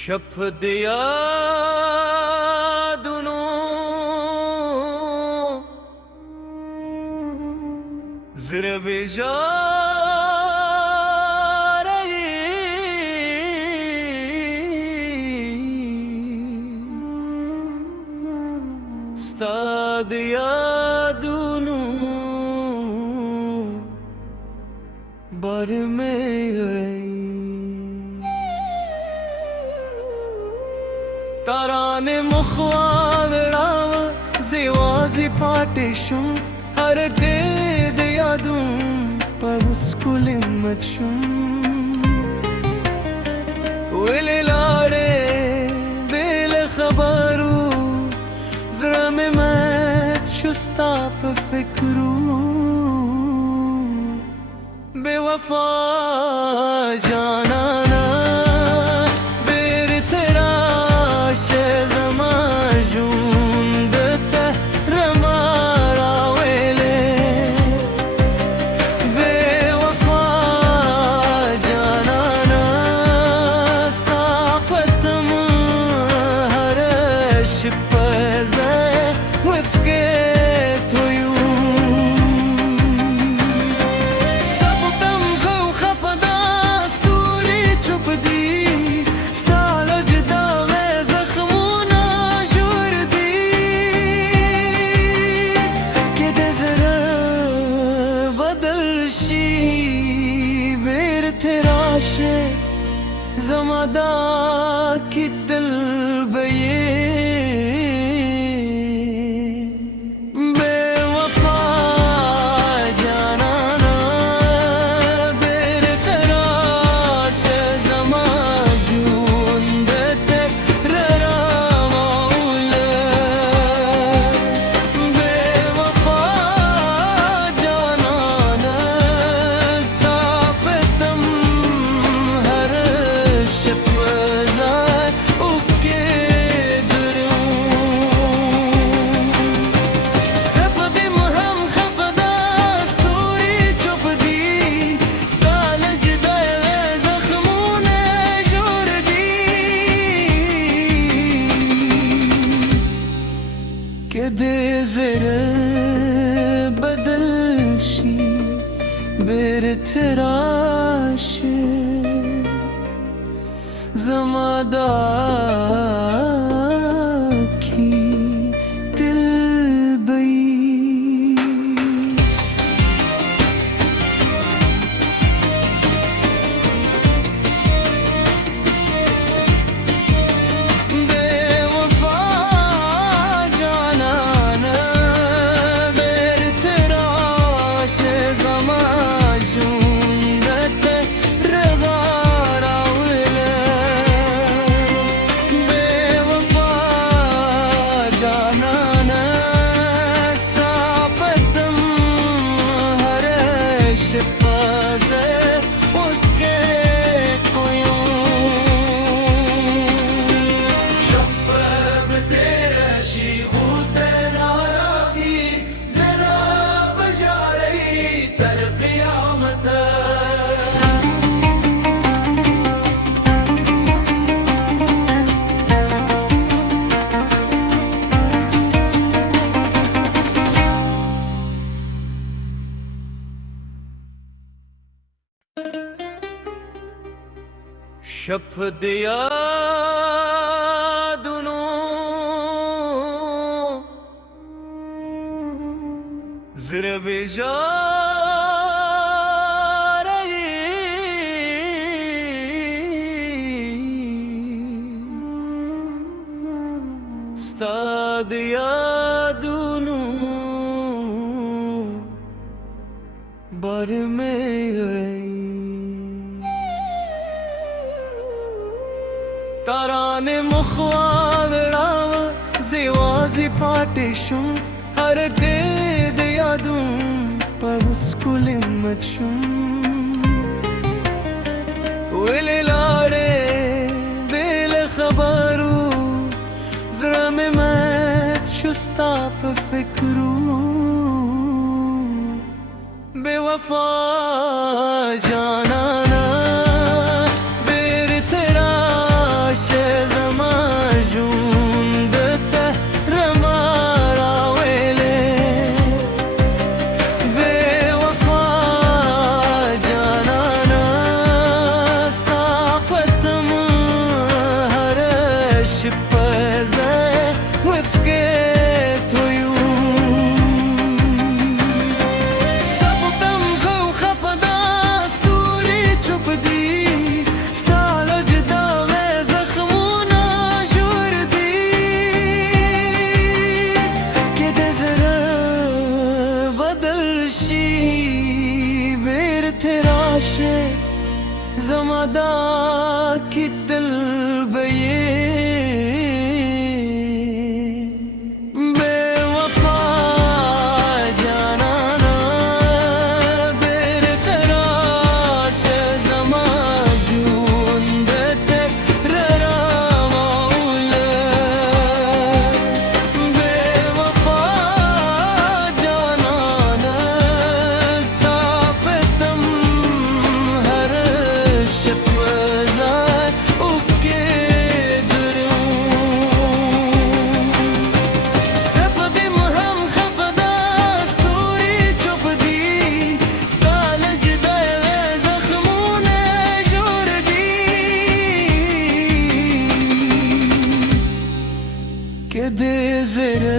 शपथ यादुनो zirveja stad yadunu bar mein tarane mukhwalrav ziwazi patishum har de yadum pavuskulim machum wililare bil khabaru zra mein main shusta pe fikru bewafa jana na bir tera she zamajun de ramara wele bewafa jana na stapatam har shpaze wifke to you ज़मादार की दिल बये बेवफा जाना ना बेरतराश ज़माजून देते ररामौले बेवफा जाना ना स्थापितम हर बदलशी बेरतराश ज़मादार की दिल बई शपथ यादुनो zirveja stad yadunu bar mein tarane mukhwalrav ziwazi patishum har de yadum pavuskulim machum wililare bil khabaru zra mein main shusta pe fikru bewafa jana na bir tera she ज़मादा की दिल बये बेवफा जाना ना बेरतराश ज़माजूंद तेरा मौला बेवफा जाना ना स्थापितम हर शिपजार उसके दरूं सपदिम हम खफदास तूरी चुप दी सालज दे जख्मों ने जोर दी के दे ज़रा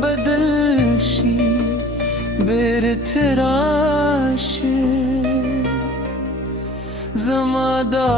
बदलशी बेरतराश ज़मादा